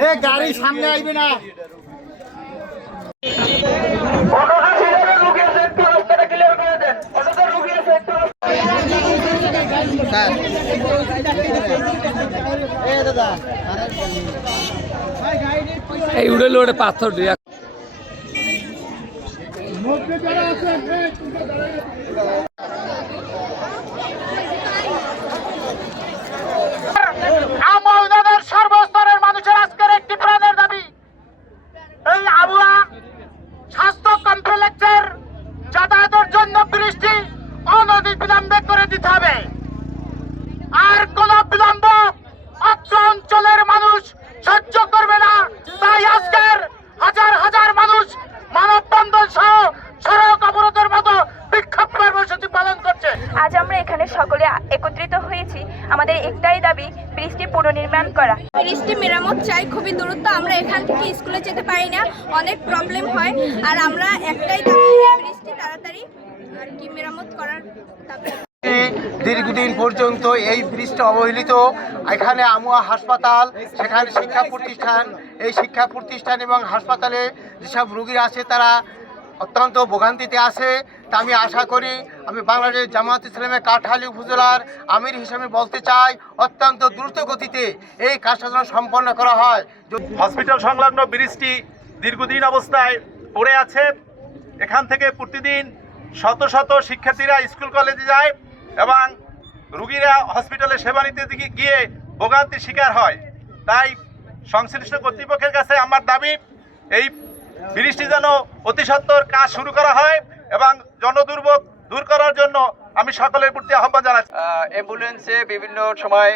এ গাড়ি সামনে আইবে না। এই উড়ে লোড়ে পাথর দিয়ে। কোন বিলম্ব অত্র অঞ্চলের মানুষ সহ্য করবে না। তাই আজকের হাজার হাজার মানুষ মানববন্ধন সহ সড়ক অবরোধের মতো বিক্ষোভ কর্মসূচি পালন করছে। আজ আমরা এখানে সকলে একত্রিত হয়েছি। আমাদের একটাই দাবি ব্রিজটি পুনর্নির্মাণ করা। ব্রিজটি মেরামত চাই খুবই দূরত্ব আমরা এখান থেকে স্কুলে যেতে পারি না অনেক প্রবলেম হয়। আর আমরা একটাই দাবি ব্রিজটি তাড়াতাড়ি আর কি মেরামত করার দাবি। দীর্ঘদিন পর্যন্ত এই ব্রিজটা অবহেলিত। এখানে আমুয়া হাসপাতাল, সেখানে শিক্ষা প্রতিষ্ঠান, এই শিক্ষা প্রতিষ্ঠান এবং হাসপাতালে যেসব রুগীরা আছে তারা অত্যন্ত ভোগান্তিতে আছে। তা আমি আশা করি আমি বাংলাদেশ জামাত ইসলামের কাঠালি উপজেলার আমির হিসেবে বলতে চাই, অত্যন্ত দ্রুত গতিতে এই কাজটা সম্পন্ন করা হয়। হসপিটাল সংলগ্ন ব্রিজটি দীর্ঘদিন অবস্থায় পড়ে আছে। এখান থেকে প্রতিদিন শত শত শিক্ষার্থীরা স্কুল কলেজে যায়। এবং রুগীরা হসপিটালে সেবা নিতে গিয়ে ভোগান্তির শিকার হয়। তাই সংশ্লিষ্ট কর্তৃপক্ষের কাছে আমার দাবি, এই ব্রিজটি যেন অতি সত্বর কাজ শুরু করা হয় এবং জনদুর্ভোগ দূর করার জন্য আমি সকলের প্রতি আহ্বান জানাচ্ছি। অ্যাম্বুলেন্সে বিভিন্ন সময়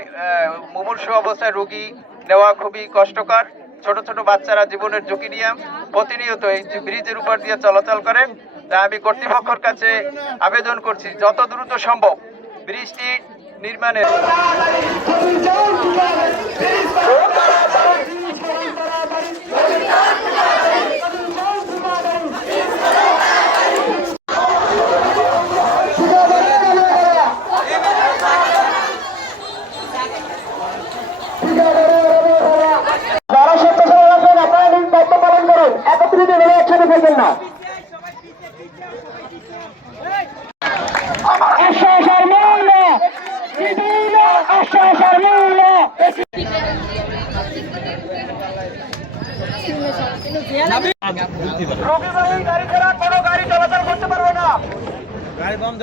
মুমূর্ষু অবস্থায় রোগী নেওয়া খুবই কষ্টকর। ছোট ছোট বাচ্চারা জীবনের ঝুঁকি নিয়ে প্রতিনিয়ত এই ব্রিজের উপর দিয়ে চলাচল করে। তাই আমি কর্তৃপক্ষের কাছে আবেদন করছি, যত দ্রুত সম্ভব। ব্রিজটি নির্মাণের একত্রিত হলে একসাথে না। রবিবারে গাড়ি ছাড়া কোনো গাড়ি চলাচল করতে পারবে না গাড়ি বন্ধ